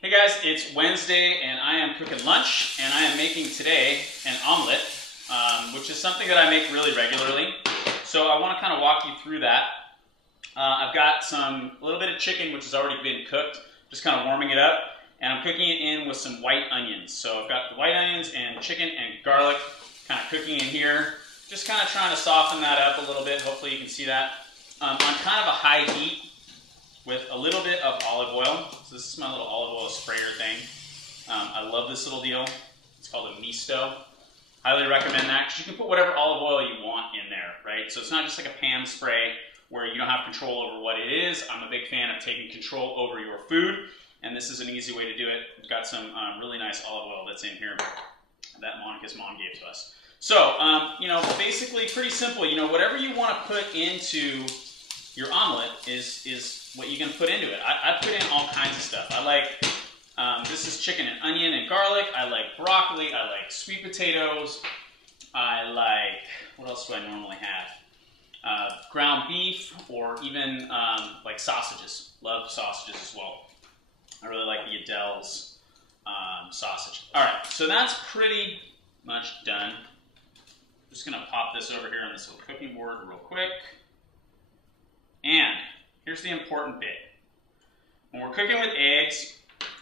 Hey guys, it's Wednesday and I am cooking lunch and I am making today an omelet, which is something that I make really regularly. So I want to kind of walk you through that. I've got a little bit of chicken which has already been cooked, just kind of warming it up, and I'm cooking it in with some white onions. So I've got the white onions and chicken and garlic kind of cooking in here, just kind of trying to soften that up a little bit. Hopefully you can see that. On kind of a high heat, with a little bit of olive oil. So this is my little olive oil sprayer thing. I love this little deal. It's called a misto. Highly recommend that because you can put whatever olive oil you want in there, right? So it's not just like a pan spray where you don't have control over what it is. I'm a big fan of taking control over your food, and this is an easy way to do it. We've got some really nice olive oil that's in here that Monica's mom gave to us. So, basically pretty simple. Whatever you want to put into your omelet is what you can put into it. I put in all kinds of stuff. I like, this is chicken and onion and garlic. I like broccoli. I like sweet potatoes. I like, what else do I normally have? Ground beef, or even like sausages. Love sausages as well. I really like the Adele's sausage. All right, so that's pretty much done. I'm just gonna pop this over here on this little cooking board real quick. And here's the important bit. When we're cooking with eggs,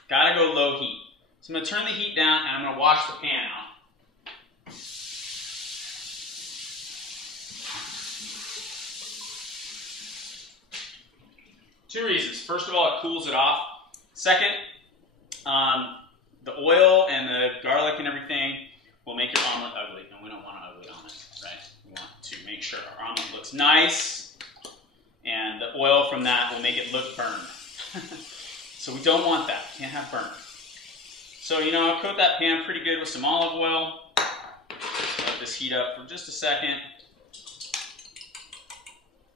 gotta go low heat. So I'm gonna turn the heat down and I'm gonna wash the pan out. Two reasons. First of all, it cools it off. Second, the oil and the garlic and everything will make your omelet ugly. And we don't want an ugly omelet, right? We want to make sure our omelet looks nice, and the oil from that will make it look burned. So we don't want that. Can't have burn. So, I'll coat that pan pretty good with some olive oil. Let this heat up for just a second.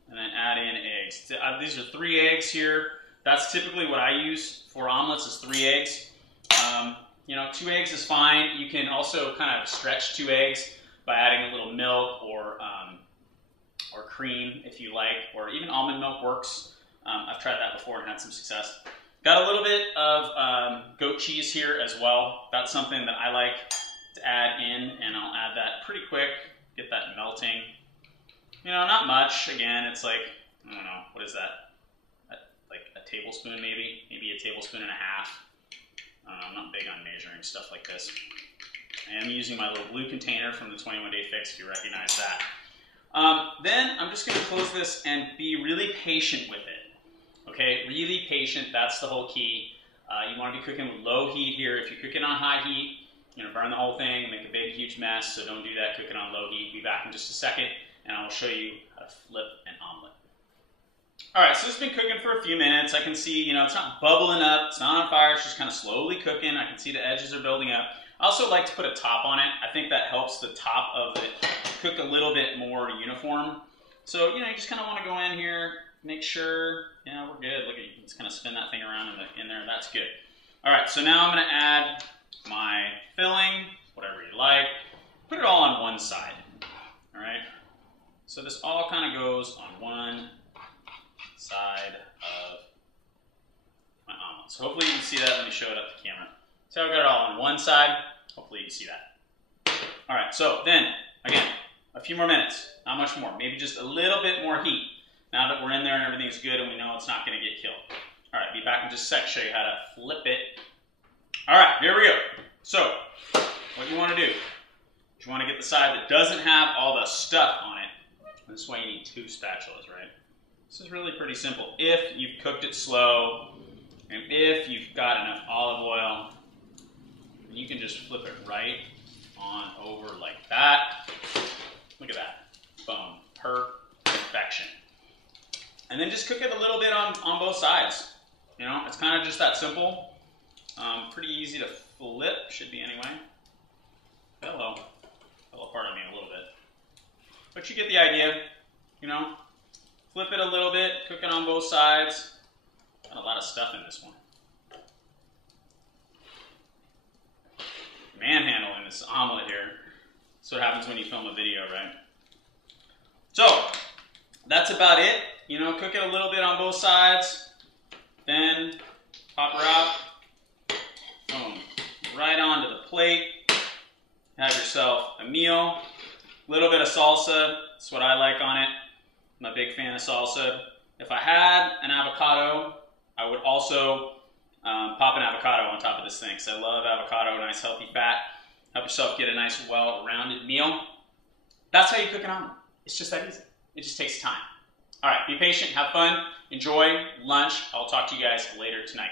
And then add in eggs. These are 3 eggs here. That's typically what I use for omelets, is 3 eggs. 2 eggs is fine. You can also kind of stretch 2 eggs by adding a little milk or cream if you like, or even almond milk works. I've tried that before and had some success. Got a little bit of goat cheese here as well. That's something that I like to add in, and I'll add that pretty quick, get that melting. Not much. Again, it's like, I don't know, what is that? Like a tablespoon maybe a tablespoon and a half. I don't know, I'm not big on measuring stuff like this. I am using my little blue container from the 21 Day Fix, if you recognize that. Then I'm just going to close this and be really patient with it. Okay, really patient. That's the whole key. You want to be cooking with low heat here. If you're cooking on high heat, burn the whole thing, make a big, huge mess. So don't do that. Cook it on low heat. Be back in just a second, and I will show you how to flip an omelet. All right, so it's been cooking for a few minutes. I can see, it's not bubbling up. It's not on fire. It's just kind of slowly cooking. I can see the edges are building up. I also like to put a top on it. I think that helps the top of it cook a little bit more uniform. So, you just kind of want to go in here, make sure, we're good. Look at, you can just kind of spin that thing around in there. That's good. All right, so now I'm going to add my filling, whatever you like. Put it all on one side. All right. So this all kind of goes on one side of my omelet. So hopefully you can see that. Let me show it up to camera. So I've got it all on one side. Hopefully you can see that. All right, so then, again, a few more minutes. Not much more. Maybe just a little bit more heat. Now that we're in there and everything's good and we know it's not going to get killed. All right, be back in just a sec, show you how to flip it. All right, here we go. So, what you want to do is you want to get the side that doesn't have all the stuff on it. This is why you need 2 spatulas, right? This is really pretty simple. If you've cooked it slow, and if you've got enough olive oil, you can just flip it right on over like that. Look at that. Boom. Perfection. And then just cook it a little bit on both sides. It's kind of just that simple. Pretty easy to flip, should be anyway. Hello. Fell apart on me a little bit. But you get the idea. Flip it a little bit, cook it on both sides. Got a lot of stuff in this one. Manhandling this omelet here. That's what happens when you film a video, right? So, that's about it. Cook it a little bit on both sides. Then, pop her out. right onto the plate. Have yourself a meal. A little bit of salsa. That's what I like on it. I'm a big fan of salsa. If I had an avocado, I would also pop an avocado on top of this thing, because I love avocado, nice healthy fat. Help yourself get a nice, well-rounded meal. That's how you cook an omelet. It's just that easy. It just takes time. All right, be patient, have fun, enjoy lunch. I'll talk to you guys later tonight.